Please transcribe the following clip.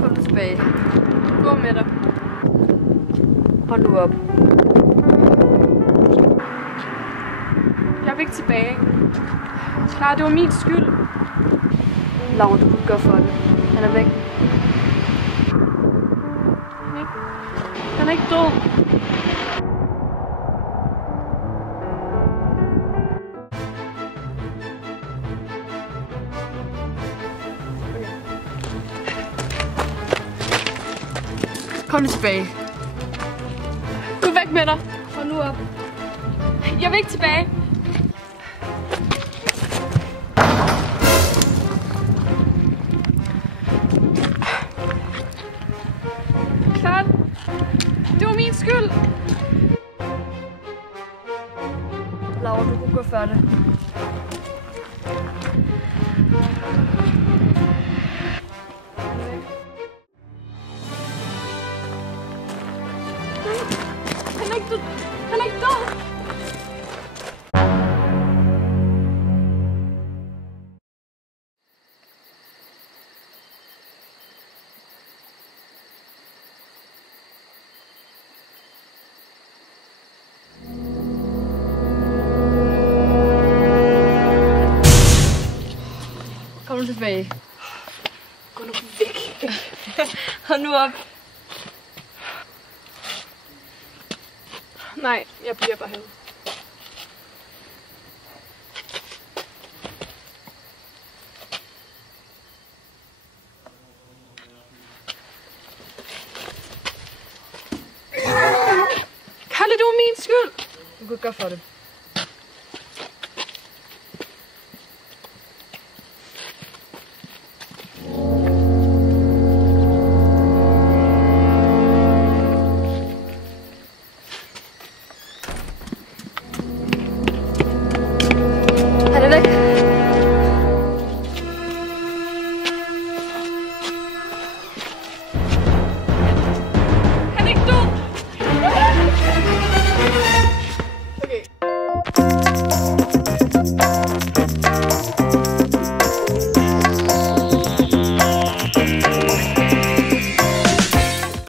Kom tilbage. Gå med dig. Hold nu op. Jeg vil ikke tilbage. Klar, det var min skyld. Laura, du kunne gøre for det. Han er væk. Han er ikke død. Kom nu tilbage. Du er væk med dig. Hold nu op. Jeg vil ikke tilbage. Klart. Det var min skyld. Laura, du kunne gå før det. Han er ikke død. Han er ikke død. Kom nu tilbage. Gå nu væk. Hold nu op. Nej, jeg bliver bare herude. Kalle, det var min skyld. Du kan gøre for det.